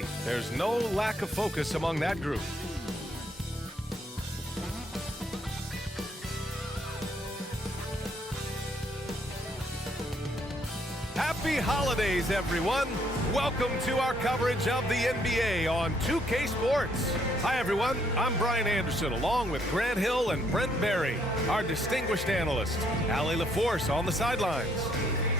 play. There's no lack of focus among that group. Happy holidays, everyone. Welcome to our coverage of the NBA on 2K Sports. Hi, everyone. I'm Brian Anderson, along with Grant Hill and Brent Berry, our distinguished analyst. Allie LaForce on the sidelines.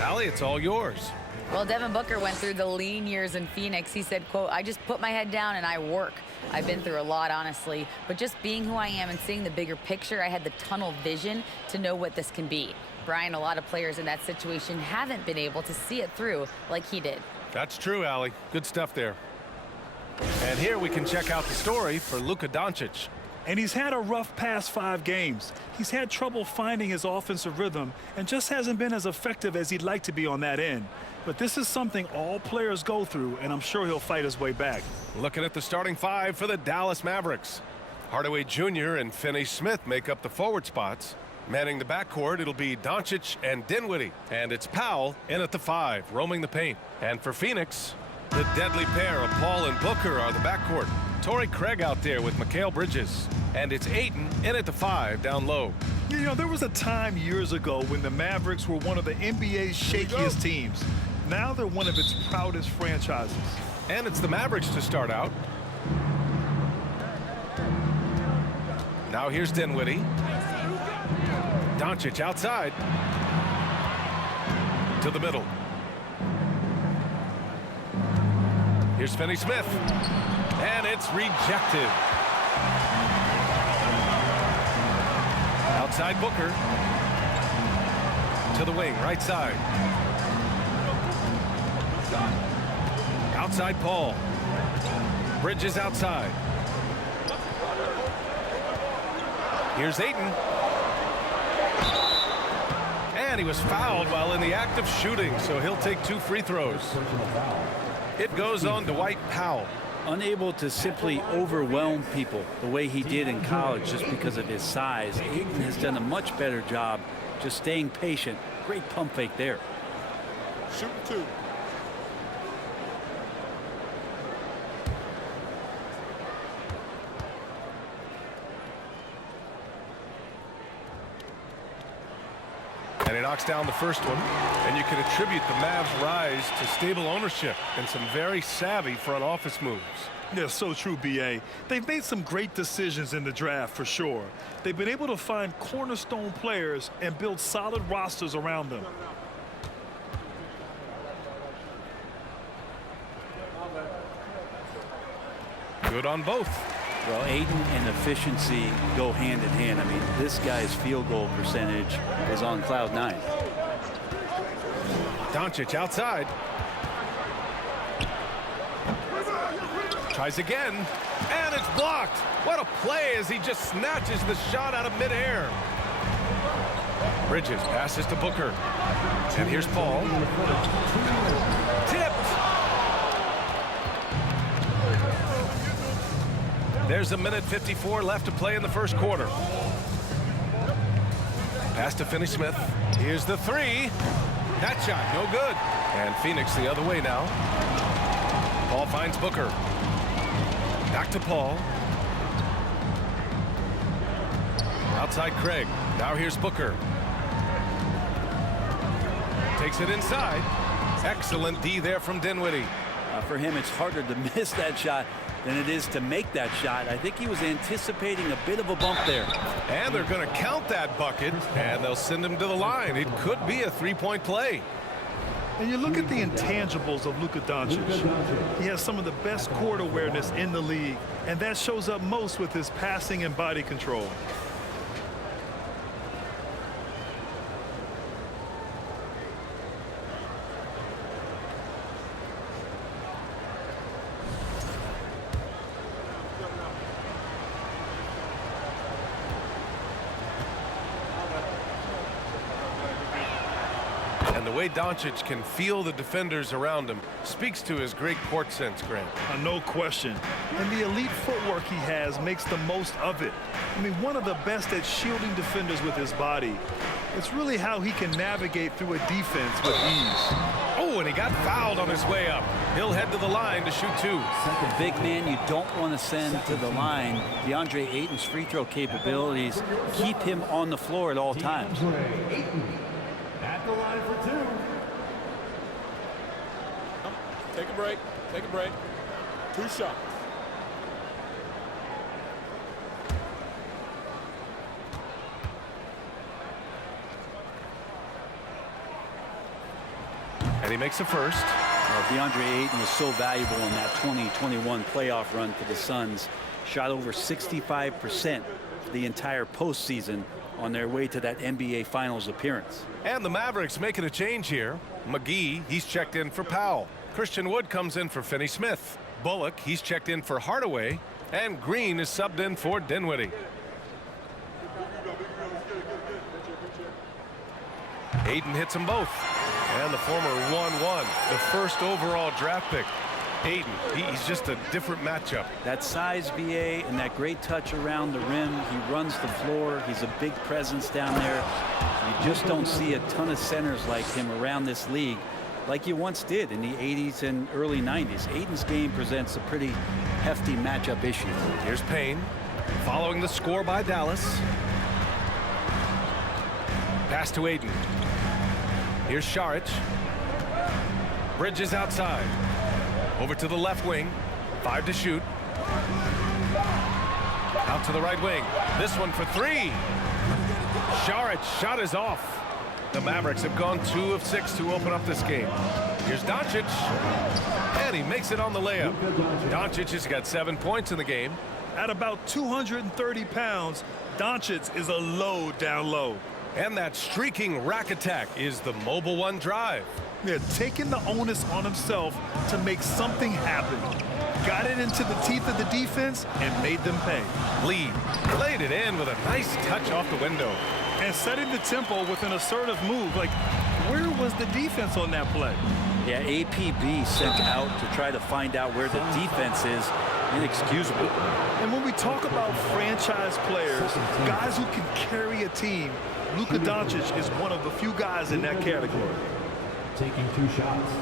Allie, it's all yours. Well, Devin Booker went through the lean years in Phoenix. He said, quote, "I just put my head down and I work." I've been through a lot, honestly, but just being who I am and seeing the bigger picture, I had the tunnel vision to know what this can be. Brian, a lot of players in that situation haven't been able to see it through like he did. That's true, Allie. Good stuff there. And here we can check out the story for Luka Doncic. And he's had a rough past 5 games. He's had trouble finding his offensive rhythm and just hasn't been as effective as he'd like to be on that end. But this is something all players go through, and I'm sure he'll fight his way back. Looking at the starting 5 for the Dallas Mavericks. Hardaway Jr. and Finney-Smith make up the forward spots. Manning the backcourt, it'll be Doncic and Dinwiddie. And it's Powell in at the 5, roaming the paint. And for Phoenix, the deadly pair of Paul and Booker are the backcourt. Torrey Craig out there with Mikal Bridges. And it's Ayton in at the 5, down low. You know, there was a time years ago when the Mavericks were one of the NBA's shakiest teams. Now they're one of its proudest franchises. And it's the Mavericks to start out. Now here's Dinwiddie. Doncic outside. To the middle. Here's Finney-Smith. And it's rejected. Outside Booker. To the wing, right side. Outside Paul. Bridges outside. Here's Ayton. And he was fouled while in the act of shooting, so he'll take 2 free throws. It goes on Dwight Powell. Unable to simply overwhelm people the way he did in college just because of his size. Ayton has done a much better job just staying patient. Great pump fake there. Shooting 2. And he knocks down the first one. And you can attribute the Mavs' rise to stable ownership and some very savvy front office moves. Yeah, so true, B.A. They've made some great decisions in the draft, for sure. They've been able to find cornerstone players and build solid rosters around them. Good on both. Well, Ayton and efficiency go hand in hand. I mean, this guy's field goal percentage is on cloud 9. Doncic outside. Tries again, and it's blocked. What a play as he just snatches the shot out of midair. Bridges passes to Booker. And here's Paul. Tipped. There's 1:54 left to play in the first quarter. Pass to Finney-Smith. Here's the 3. That shot, no good. And Phoenix the other way now. Paul finds Booker. Back to Paul. Outside Craig. Now here's Booker. Takes it inside. Excellent D there from Dinwiddie. For him, it's harder to miss that shot than it is to make that shot. I think he was anticipating a bit of a bump there. And they're going to count that bucket, and they'll send him to the line. It could be a 3-point play. And you look at the intangibles of Luka Doncic. He has some of the best court awareness in the league, and that shows up most with his passing and body control. And the way Doncic can feel the defenders around him speaks to his great court sense, Grant. No question. And the elite footwork he has makes the most of it. I mean, one of the best at shielding defenders with his body. It's really how he can navigate through a defense with ease. Oh, and he got fouled on his way up. He'll head to the line to shoot 2. The big man you don't want to send to the line. DeAndre Ayton's free throw capabilities keep him on the floor at all times. At the line for 2. Take a break. Take a break. 2 shots. And he makes the first. DeAndre Ayton was so valuable in that 2021 playoff run for the Suns. Shot over 65% for the entire postseason on their way to that NBA Finals appearance. And the Mavericks making a change here. McGee, he's checked in for Powell. Christian Wood comes in for Finney-Smith. Bullock, he's checked in for Hardaway. And Green is subbed in for Dinwiddie. Ayton hits them both. And the former 1-1, the first overall draft pick. Ayton, he's just a different matchup. That size, BA, and that great touch around the rim. He runs the floor. He's a big presence down there. You just don't see a ton of centers like him around this league like you once did in the 80s and early 90s. Ayton's game presents a pretty hefty matchup issue. Here's Payne, following the score by Dallas. Pass to Ayton. Here's Saric. Bridges outside. Over to the left wing. 5 to shoot. Out to the right wing. This one for 3. Saric shot is off. The Mavericks have gone 2 of 6 to open up this game. Here's Doncic. And he makes it on the layup. Doncic has got 7 points in the game. At about 230 pounds, Doncic is a load down low. And that streaking rack attack is the Mobile One drive. They're taking the onus on himself to make something happen. Got it into the teeth of the defense and made them pay. Lee laid it in with a nice touch off the window. And setting the tempo with an assertive move. Like, where was the defense on that play? Yeah, APB sent out to try to find out where the defense is. Inexcusable. And when we talk about franchise players, guys who can carry a team, Luka Doncic is one of the few guys in that category. Taking 2 shots.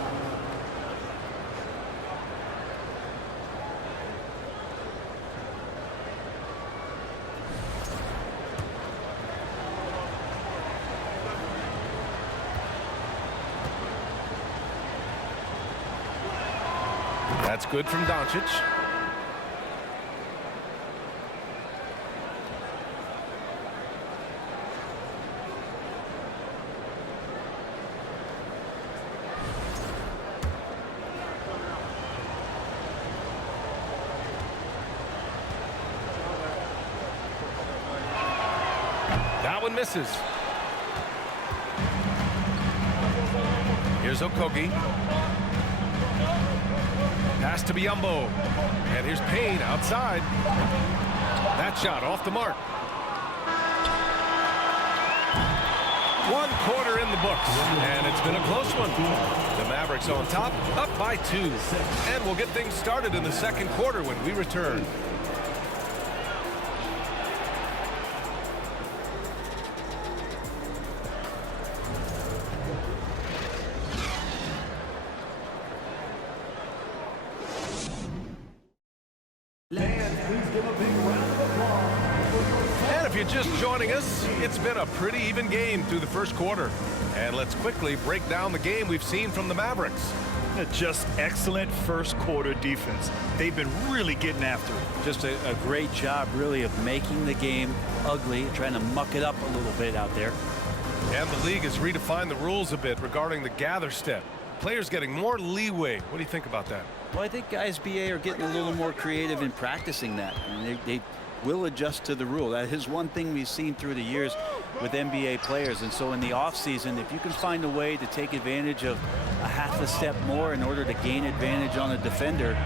That's good from Doncic. That one misses. Here's Okogie. Pass to Biyombo. And here's Payne outside. That shot off the mark. 1 quarter in the books. And it's been a close one. The Mavericks on top, up by 2. And we'll get things started in the second quarter when we return. And if you're just joining us, it's been a pretty even game through the first quarter. And let's quickly break down the game we've seen from the Mavericks. Just excellent first quarter defense. They've been really getting after it. Just a great job, really, of making the game ugly, trying to muck it up a little bit out there. And the league has redefined the rules a bit regarding the gather step. Players getting more leeway. What do you think about that? Well, I think guys, BA, are getting a little more creative in practicing that. I mean, they will adjust to the rule. That is one thing we've seen through the years with NBA players. And so in the offseason, if you can find a way to take advantage of a half a step more in order to gain advantage on a defender,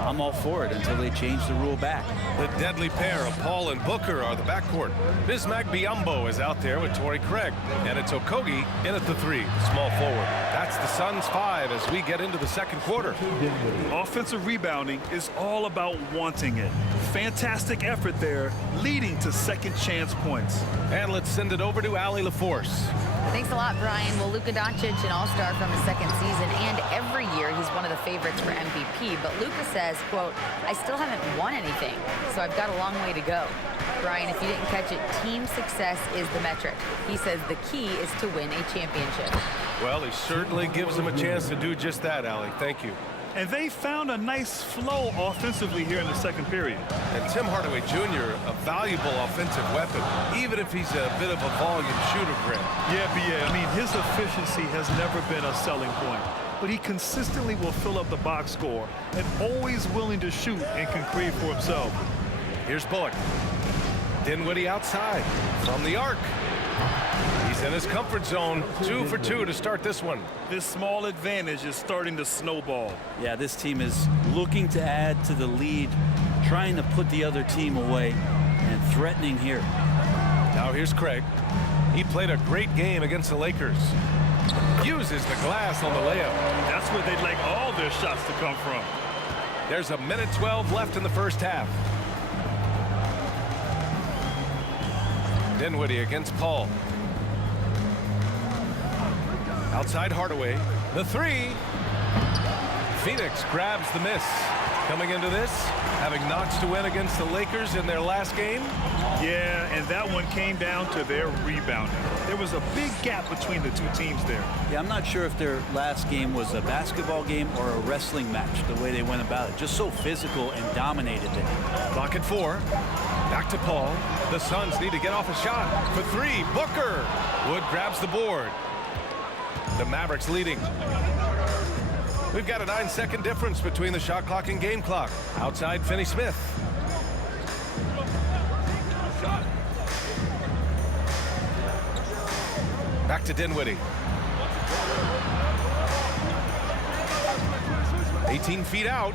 I'm all for it until they change the rule back. The deadly pair of Paul and Booker are the backcourt. Bismack Biyombo is out there with Torrey Craig. And it's Okogie in at the 3, small forward. That's the Suns' 5 as we get into the second quarter. Offensive rebounding is all about wanting it. Fantastic effort there, leading to second chance points. And let's send it over to Allie LaForce. Thanks a lot, Brian. Well, Luka Doncic, an all-star from his second season, and every year he's one of the favorites for MVP. But Luka says, quote, I still haven't won anything, so I've got a long way to go. Brian, if you didn't catch it, team success is the metric. He says the key is to win a championship. Well, he certainly gives them a chance to do just that, Allie. Thank you. And they found a nice flow offensively here in the second period. And Tim Hardaway Jr., a valuable offensive weapon, even if he's a bit of a volume shooter, Grant. Yeah. I mean, his efficiency has never been a selling point. But he consistently will fill up the box score and always willing to shoot and can create for himself. Here's Bullock. Dinwiddie outside from the arc. He's in his comfort zone. 2 for 2 to start this one. This small advantage is starting to snowball. Yeah, this team is looking to add to the lead, trying to put the other team away, and threatening here. Now here's Craig. He played a great game against the Lakers. Uses the glass on the layup. That's where they'd like all their shots to come from. There's a minute 12 left in the first half. Dinwiddie against Paul. Outside Hardaway. The three. Phoenix grabs the miss. Coming into this, having notched to win against the Lakers in their last game. Yeah, and that one came down to their rebounding. There was a big gap between the two teams there. Yeah, I'm not sure if their last game was a basketball game or a wrestling match, the way they went about it. Just so physical and dominated it. Clock at 4. Back to Paul. The Suns need to get off a shot. For 3, Booker. Wood grabs the board. The Mavericks leading. We've got a 9-second difference between the shot clock and game clock. Outside, Finney Smith. Back to Dinwiddie. 18 feet out.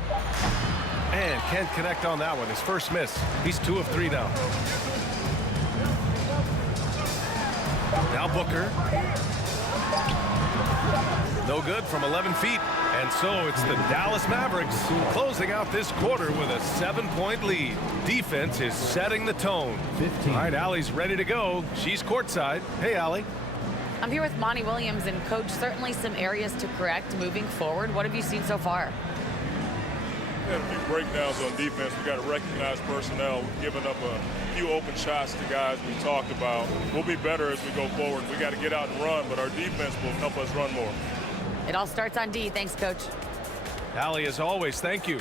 And can't connect on that one. His first miss. He's 2 of 3 now. Now Booker. No good from 11 feet. And so it's the Dallas Mavericks closing out this quarter with a 7-point lead. Defense is setting the tone. 15. All right, Allie's ready to go. She's courtside. Hey, Allie. I'm here with Monty Williams, and Coach, certainly some areas to correct moving forward. What have you seen so far? We had a few breakdowns on defense. We got to recognize personnel. We've given up a few open shots to guys we talked about. We'll be better as we go forward. We got to get out and run, but our defense will help us run more. It all starts on D. Thanks, Coach. Allie, as always, thank you.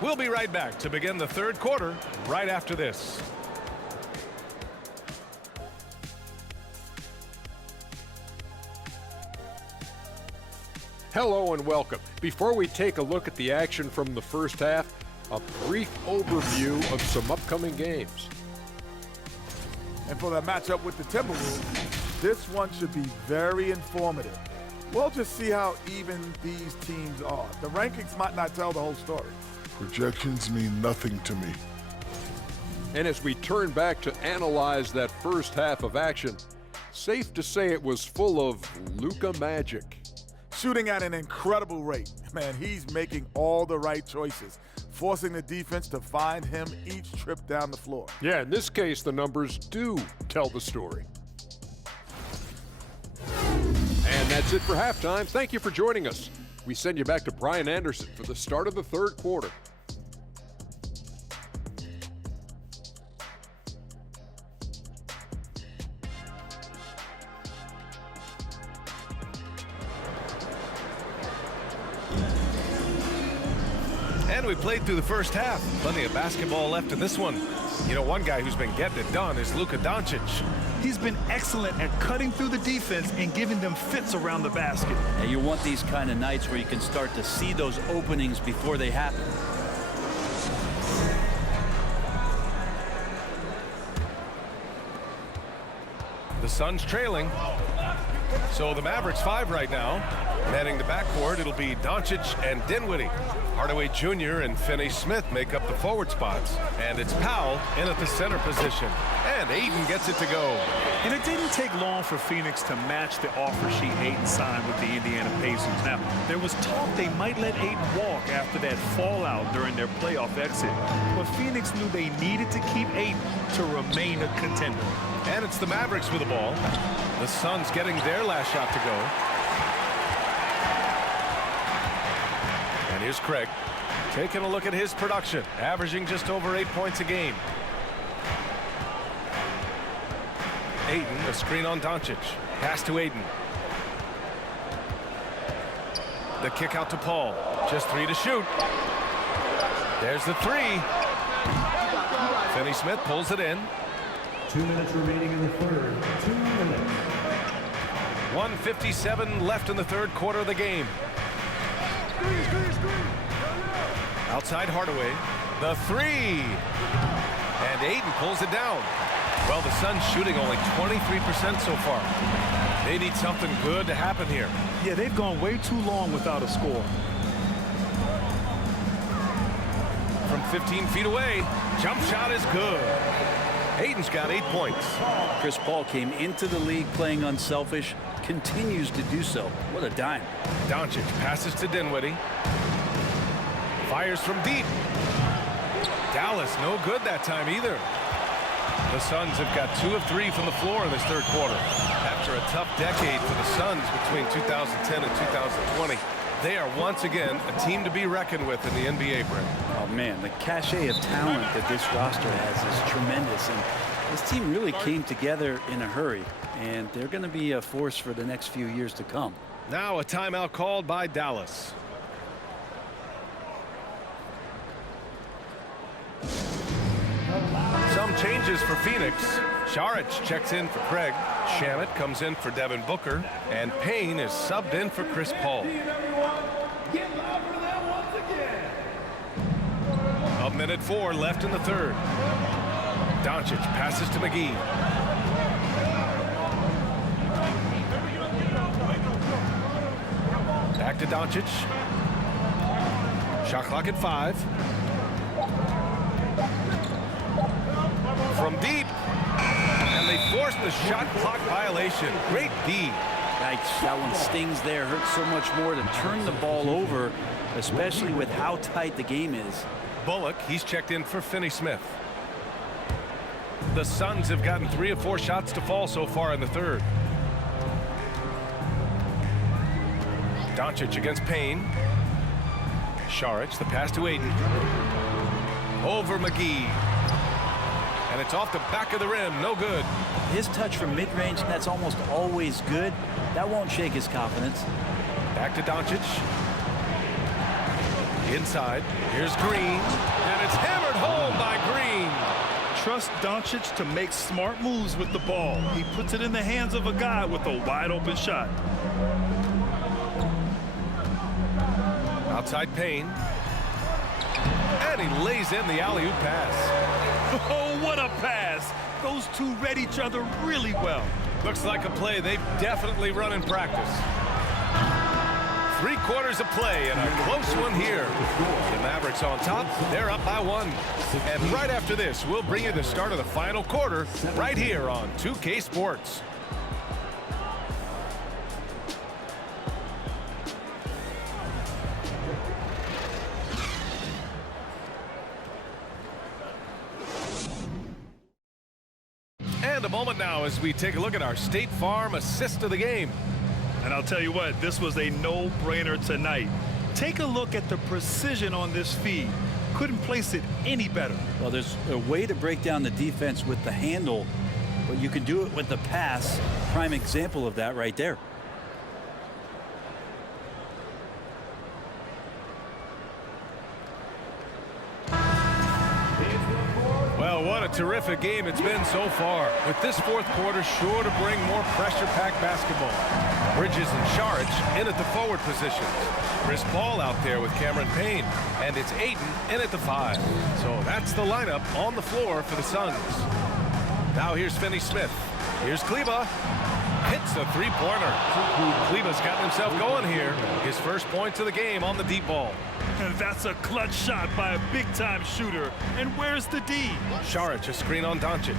We'll be right back to begin the third quarter right after this. Hello and welcome. Before we take a look at the action from the first half, a brief overview of some upcoming games. And for the matchup with the Timberwolves, this one should be very informative. We'll just see how even these teams are. The rankings might not tell the whole story. Projections mean nothing to me. And as we turn back to analyze that first half of action, safe to say it was full of Luka magic. Shooting at an incredible rate. Man, he's making all the right choices, forcing the defense to find him each trip down the floor. Yeah, in this case, the numbers do tell the story. And that's it for halftime. Thank you for joining us. We send you back to Brian Anderson for the start of the third quarter. And we played through the first half. Plenty of basketball left in this one. You know, one guy who's been getting it done is Luka Doncic. He's been excellent at cutting through the defense and giving them fits around the basket. And you want these kind of nights where you can start to see those openings before they happen. The Suns trailing. So the Mavericks 5 right now. Manning the backcourt, it'll be Doncic and Dinwiddie. Hardaway Jr. and Finney Smith make up the forward spots. And it's Powell in at the center position. And Aiden gets it to go. And it didn't take long for Phoenix to match the offer sheet Aiden signed with the Indiana Pacers. Now, there was talk they might let Aiden walk after that fallout during their playoff exit. But Phoenix knew they needed to keep Aiden to remain a contender. And it's the Mavericks with the ball. The Suns getting their last shot to go. And here's Craig taking a look at his production, averaging just over 8 points a game. Ayton, a screen on Doncic. Pass to Ayton. The kick out to Paul. Just 3 to shoot. There's the 3. Finney Smith pulls it in. 2 minutes remaining in the third. 2 minutes. 1:57 left in the third quarter of the game. Outside Hardaway. The 3. And Ayton pulls it down. Well, the Suns shooting only 23% so far. They need something good to happen here. Yeah, they've gone way too long without a score. From 15 feet away, jump shot is good. Ayton's got 8 points. Chris Paul came into the league playing unselfish, continues to do so. What a dime. Doncic passes to Dinwiddie. Fires from deep. Dallas no good that time either. The Suns have got 2 of 3 from the floor in this third quarter. After a tough decade for the Suns between 2010 and 2020, they are once again a team to be reckoned with in the NBA, Brent. Oh man, the cachet of talent that this roster has is tremendous, and this team really came together in a hurry, and they're going to be a force for the next few years to come. Now a timeout called by Dallas. Some changes for Phoenix. Saric checks in for Craig. Shamet comes in for Devin Booker. And Payne is subbed in for Chris Paul. A minute 4 left in the third. Doncic passes to McGee. Back to Doncic. Shot clock at 5. From deep. And they force the shot clock violation. Great D. That one stings there. Hurts so much more to turn the ball over, especially with how tight the game is. Bullock, he's checked in for Finney Smith. The Suns have gotten 3 of 4 shots to fall so far in the third. Doncic against Payne. Saric, the pass to Ayton. Over McGee. And it's off the back of the rim. No good. His touch from mid-range, that's almost always good. That won't shake his confidence. Back to Doncic. Inside. Here's Green. And it's hammered home by Green. Trust Doncic to make smart moves with the ball. He puts it in the hands of a guy with a wide-open shot. Outside Payne. And he lays in the alley-oop pass. Oh, what a pass. Those two read each other really well. Looks like a play they've definitely run in practice. 3 quarters of play and a close one here. The Mavericks on top. They're up by 1. And right after this, we'll bring you the start of the final quarter right here on 2K Sports. And a moment now as we take a look at our State Farm assist of the game. And I'll tell you what, this was a no-brainer tonight. Take a look at the precision on this feed. Couldn't place it any better. Well, there's a way to break down the defense with the handle, but you can do it with the pass. Prime example of that right there. Well, what a terrific game it's been so far. With this fourth quarter sure to bring more pressure-packed basketball. Bridges and Saric in at the forward positions. Chris Paul out there with Cameron Payne. And it's Ayton in at the 5. So that's the lineup on the floor for the Suns. Now here's Finney Smith. Here's Kleba. Hits the 3-pointer. Kleba's gotten himself going here. His first points of the game on the deep ball. And that's a clutch shot by a big-time shooter. And where's the D? Saric, a screen on Doncic.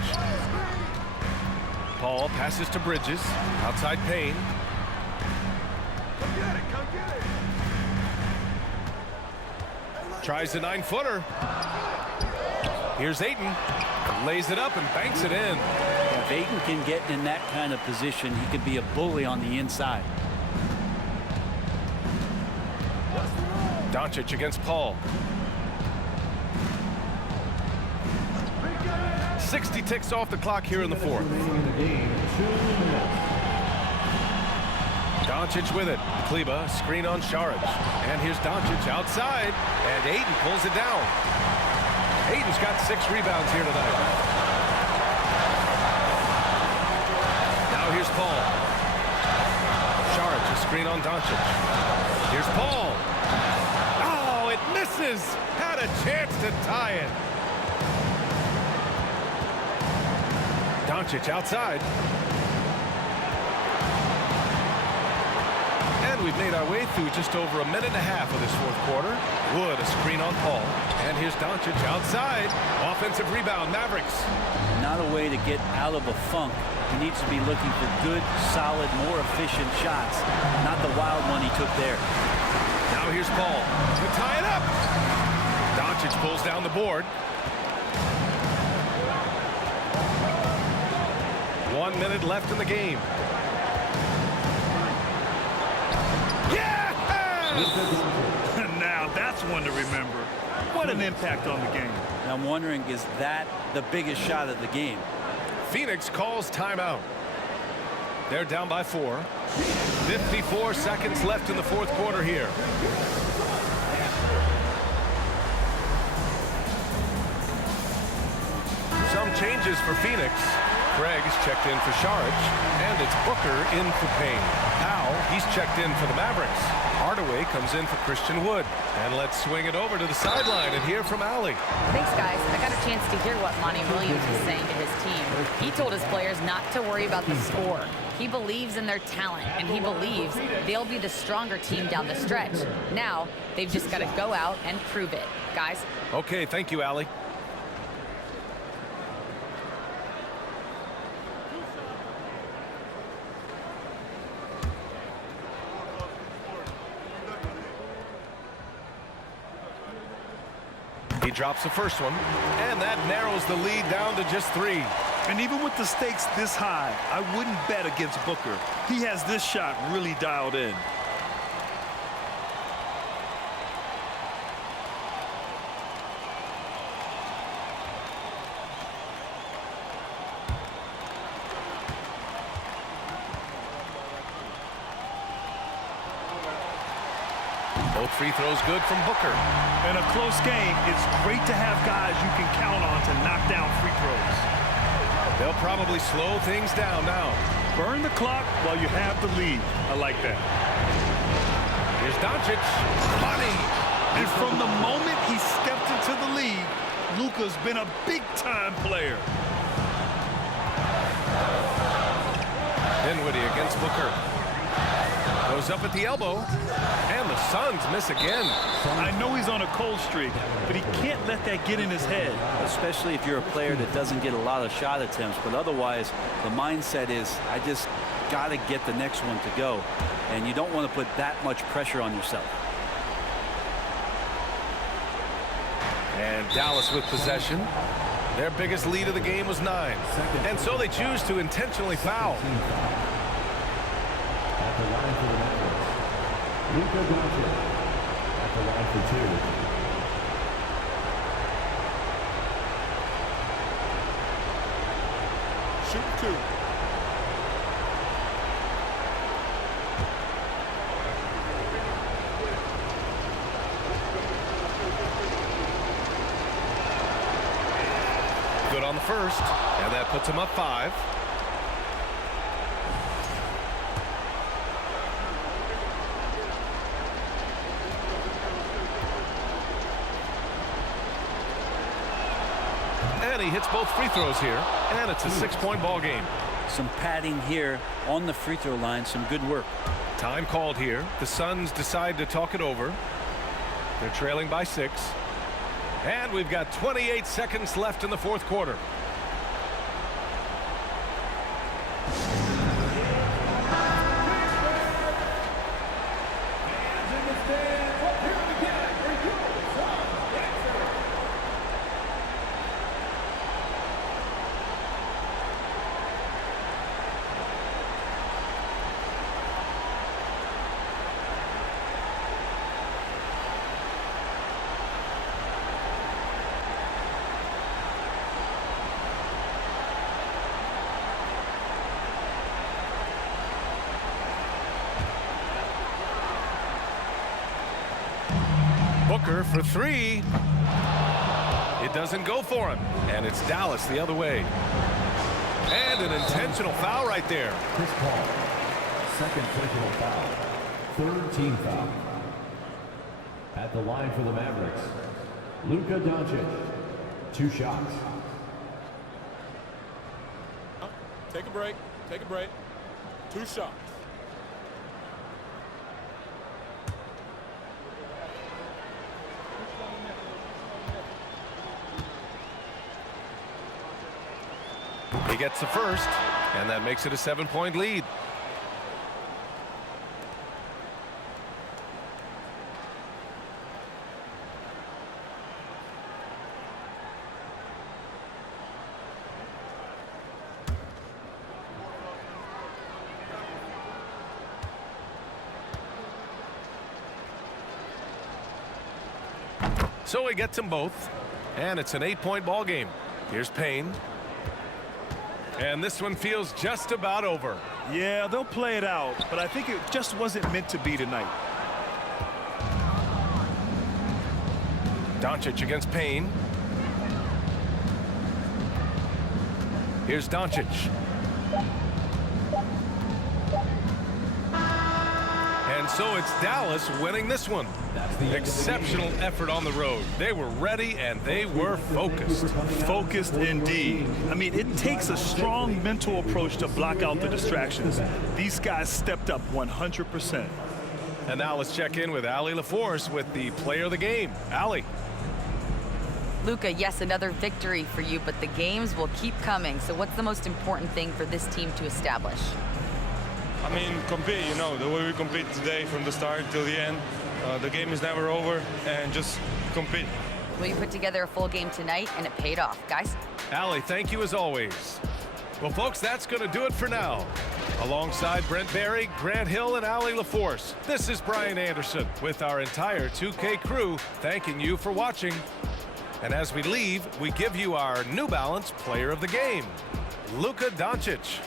Paul passes to Bridges. Outside Payne. Come get it, come get it. Tries the 9-footer. Here's Ayton. Lays it up and banks it in. Yeah, If Ayton can get in that kind of position, he could be a bully on the inside. Doncic against Paul. 60 ticks off the clock here in the fourth. Doncic with it. Kleba, screen on Saric. And here's Doncic outside. And Ayton pulls it down. Ayton's got 6 rebounds here tonight. Now here's Paul. Saric, a screen on Doncic. Here's Paul. Oh, it misses. Had a chance to tie it. Doncic outside. And we've made our way through just over a minute and a half of this fourth quarter. Wood, a screen on Paul. And here's Doncic outside. Offensive rebound, Mavericks. Not a way to get out of a funk. He needs to be looking for good, solid, more efficient shots. Not the wild one he took there. Now here's Paul to tie it up. Doncic pulls down the board. 1 minute left in the game. Yes! Now that's one to remember. What an impact on the game. And I'm wondering, is that the biggest shot of the game? Phoenix calls timeout. They're down by 4. 54 seconds left in the fourth quarter here. Some changes for Phoenix. Craig is checked in for Saric, and it's Booker in for Payne. Powell, he's checked in for the Mavericks. Hardaway comes in for Christian Wood. And let's swing it over to the sideline and hear from Allie. Thanks, guys. I got a chance to hear what Monty Williams was saying to his team. He told his players not to worry about the score. He believes in their talent, and he believes they'll be the stronger team down the stretch. Now, they've just got to go out and prove it. Guys? Okay, thank you, Allie. He drops the first one, and that narrows the lead down to just 3. And even with the stakes this high, I wouldn't bet against Booker. He has this shot really dialed in. Both free throws good from Booker. In a close game, it's great to have guys you can count on to knock down free throws. They'll probably slow things down now. Burn the clock while you have the lead. I like that. Here's Doncic. Money. And from the moment he stepped into the league, Luka's been a big-time player. Dinwiddie against Booker. Goes up at the elbow. And the Suns miss again. I know he's on a cold streak, but he can't let that get in his head. Especially if you're a player that doesn't get a lot of shot attempts. But otherwise, the mindset is, I just got to get the next one to go. And you don't want to put that much pressure on yourself. And Dallas with possession. Their biggest lead of the game was 9. And so they choose to intentionally foul. At the line for the Mavericks, Luka Doncic. At the line for 2. Shoot 2. Good on the first, and that puts him up 5. And he hits both free throws here, and it's a 6-point ball game. Some padding here on the free throw line, some good work. Time called here. The Suns decide to talk it over. They're trailing by 6. And we've got 28 seconds left in the fourth quarter. Tucker for three. It doesn't go for him, and it's Dallas the other way. And an intentional foul right there. Chris Paul. Second personal foul. Third team foul. At the line for the Mavericks, Luka Doncic. 2 shots. Take a break. Take a break. 2 shots. He gets the first, and that makes it a 7-point lead. So he gets them both, and it's an 8-point ball game. Here's Payne. And this one feels just about over. Yeah, they'll play it out, but I think it just wasn't meant to be tonight. Doncic against Payne. Here's Doncic. And so it's Dallas winning this one. Exceptional effort on the road. They were ready and they were focused. Focused indeed. I mean, it takes a strong mental approach to block out the distractions. These guys stepped up 100%. And now let's check in with Allie LaForce with the player of the game. Allie. Luka, yes, another victory for you, but the games will keep coming. So what's the most important thing for this team to establish? I mean, compete, you know, the way we compete today from the start till the end. The game is never over, and just compete. Well, you put together a full game tonight, and it paid off. Guys? Allie, thank you as always. Well, folks, that's going to do it for now. Alongside Brent Barry, Grant Hill, and Allie LaForce, this is Brian Anderson with our entire 2K crew thanking you for watching. And as we leave, we give you our New Balance Player of the Game, Luka Doncic.